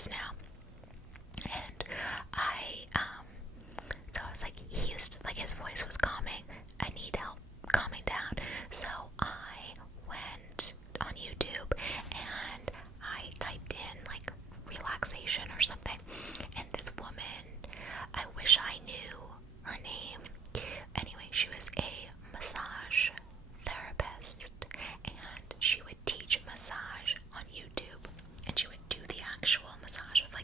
is now. And so I was like, he used to, like, his voice was calming. I need help calming down. So I went on YouTube and I typed in like relaxation or something. And this woman, I wish I knew her name. Anyway, she was a massage therapist and she would teach massage on YouTube. And she would do the actual massage with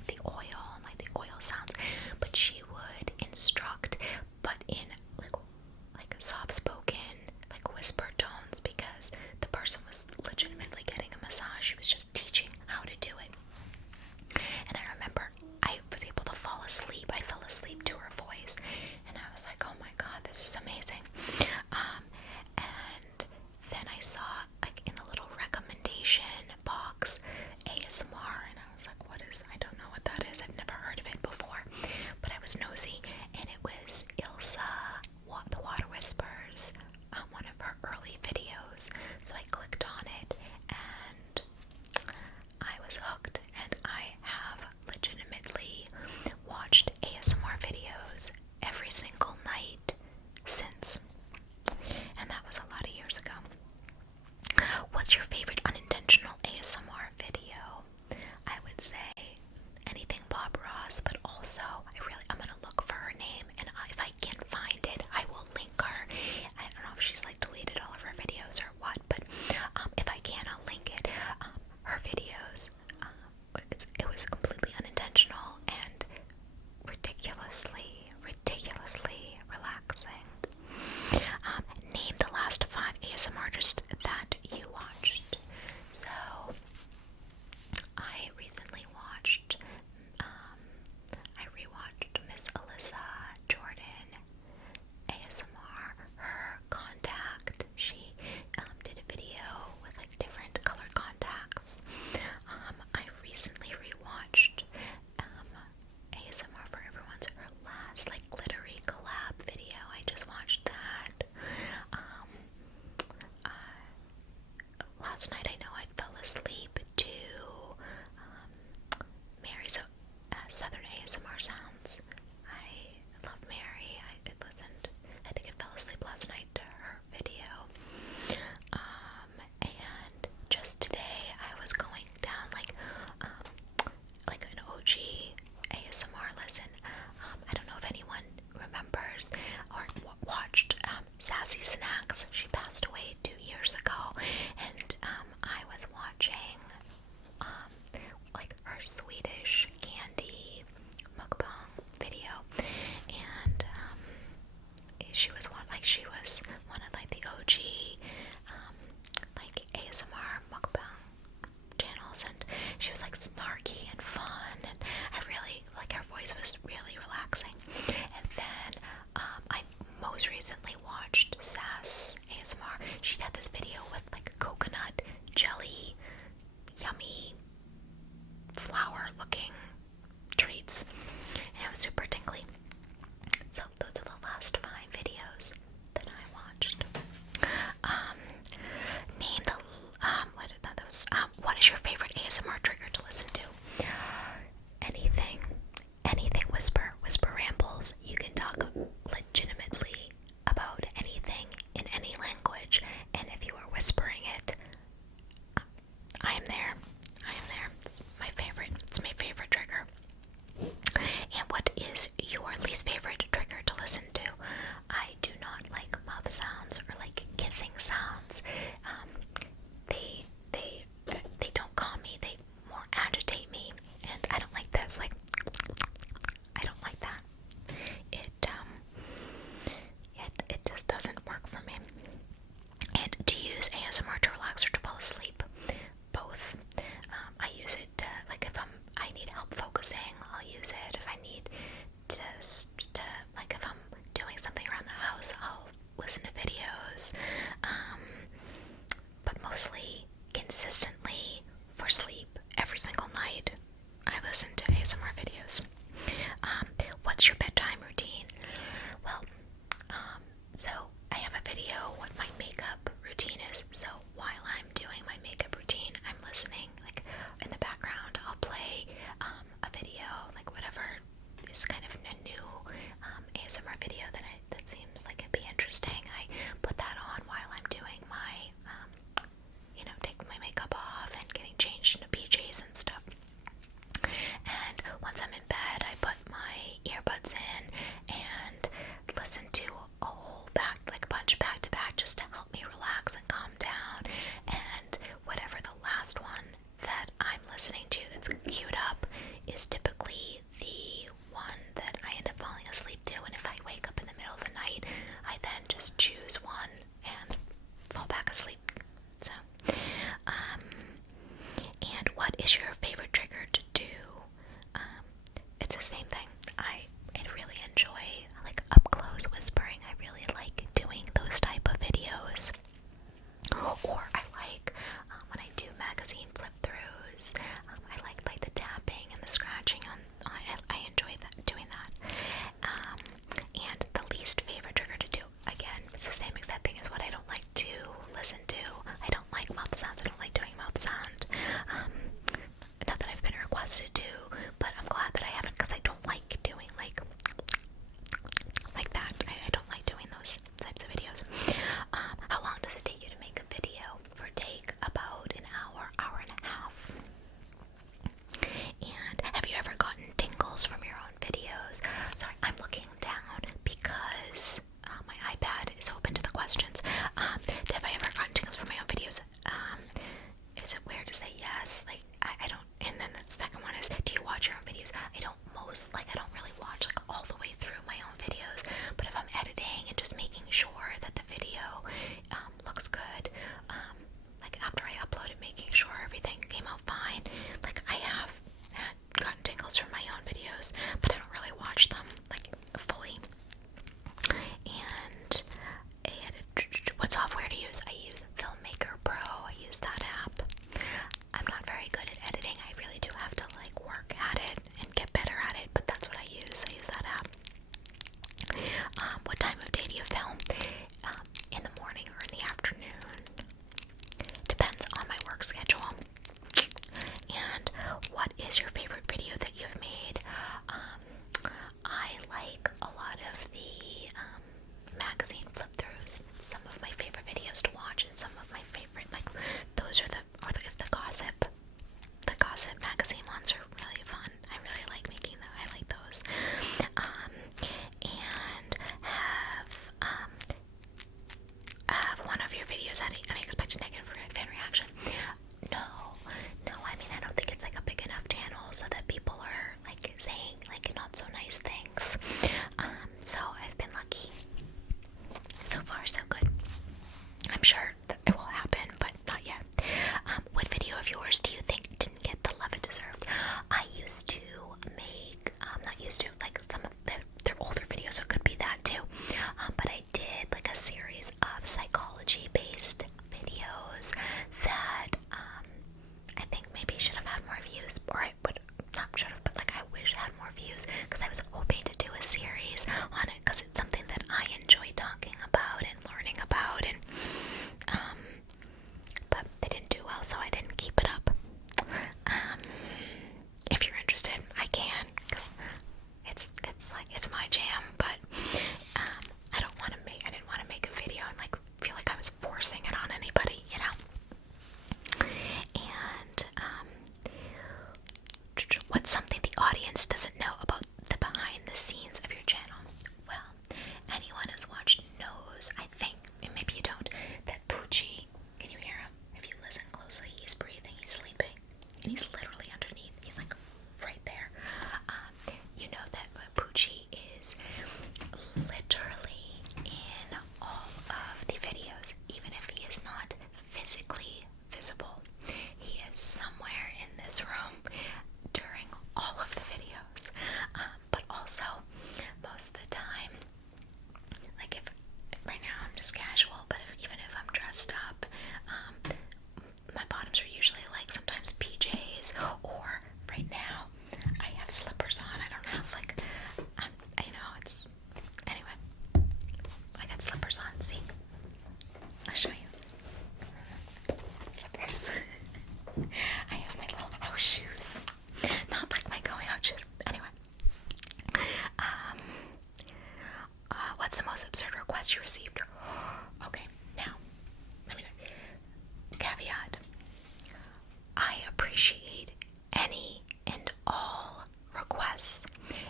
requests.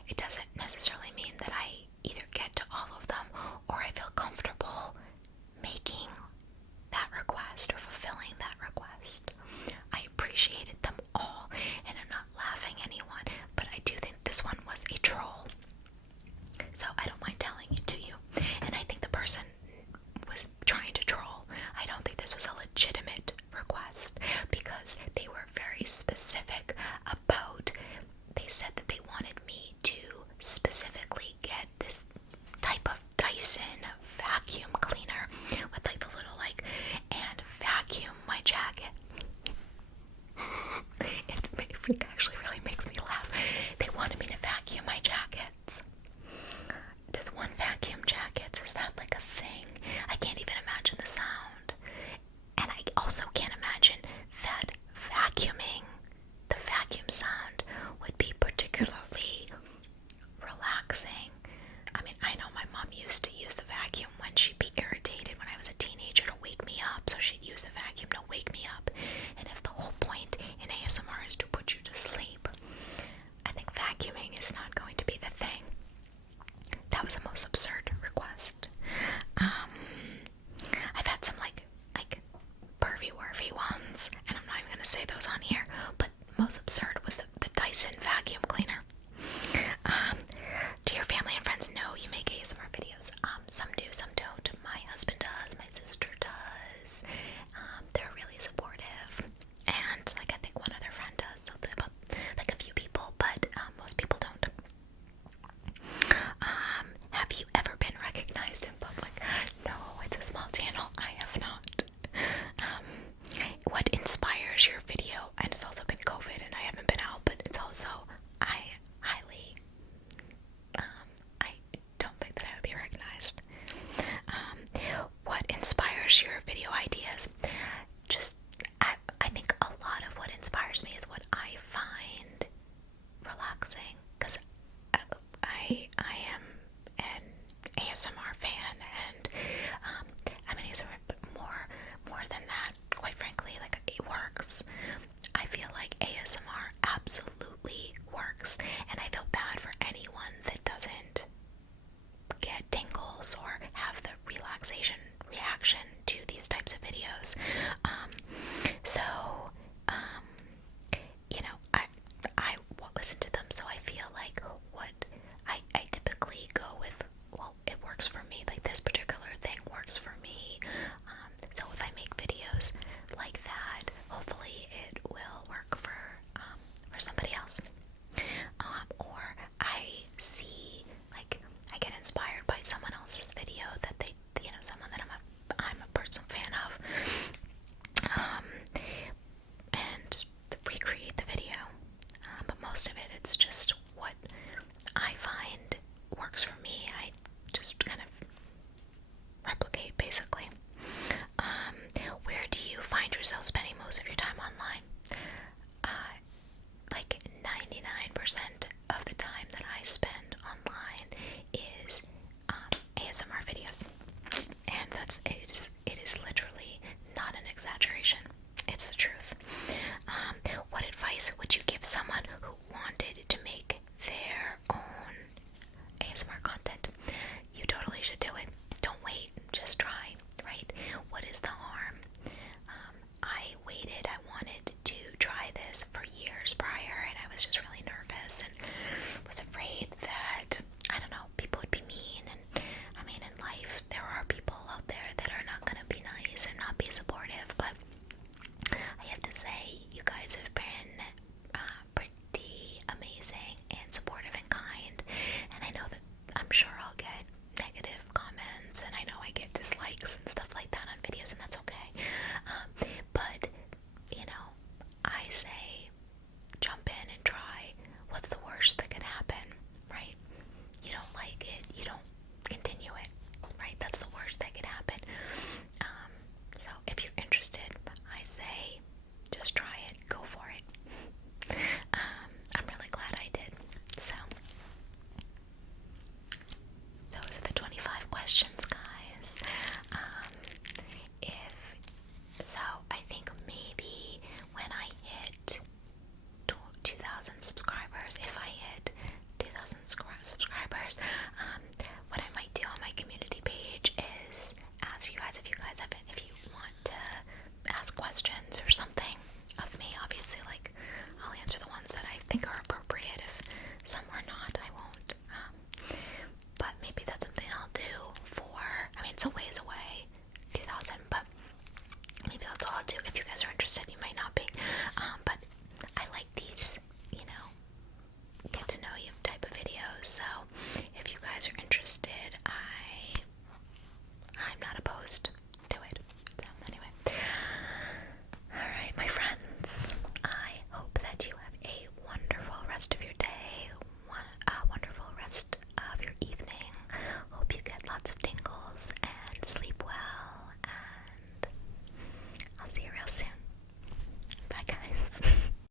It doesn't necessarily mean that I either get to all of them or I feel comfortable making that request or fulfilling that request. I appreciated them all, and I'm not laughing anyone, but I do think this one was a troll. So I don't mind telling it to you. And I think the person was trying to troll. I don't think this was a legitimate request because they were very specific about, they said that they wanted me to specifically get this type of Dyson vacuum cleaner with like the little like, and vacuum my jacket. It actually really makes me laugh. They wanted me to vacuum my jackets. Does one vacuum jackets? Is that like a thing? I can't even imagine the sound. And I also can't imagine that vacuuming, the vacuum sound, would be particularly relaxing. I mean, I know my mom used to use the vacuum when she'd be irritated when I was a teenager to wake me up, so she'd use the vacuum to wake me up. And if the whole point in ASMR is to put you to sleep, I think vacuuming is not going to be the thing. That was the most absurd request. I've had some like pervy-worvy ones, and I'm not even going to say those on here, but most absurd was the Dyson vacuum cleaner. Do your family and friends know you make ASMR videos? Some do, some don't. My husband does, my sister does. They're really supportive, and like I think one other friend does, so about like a few people, but most people don't. Have you ever been recognized in public? No, it's a small channel. I have not. What inspires your video? And it's also been COVID and I haven't been out, but it's also, I don't think that I would be recognized. What inspires your video ideas? Just, I think a lot of what inspires me is what I find relaxing, because I am an ASMR fan, and I'm an ASMR, but more than that, quite frankly, like it works. I feel like ASMR absolutely works, and I feel bad for anyone that doesn't get tingles or have the relaxation reaction to these types of videos. You know, I listen to them, so I feel like what I typically go with, well, it works for me, like this particular thing works for me. So if I make videos like that, hopefully it will work for somebody else. Or I see, like, I get inspired by someone else's video that they, you know, someone that I'm a personal fan of, and recreate the video. But most of it, it's just what I find works for me. I just kind of replicate, basically. Where do you find yourself spending most of your time online? Like 99% of the time that I spend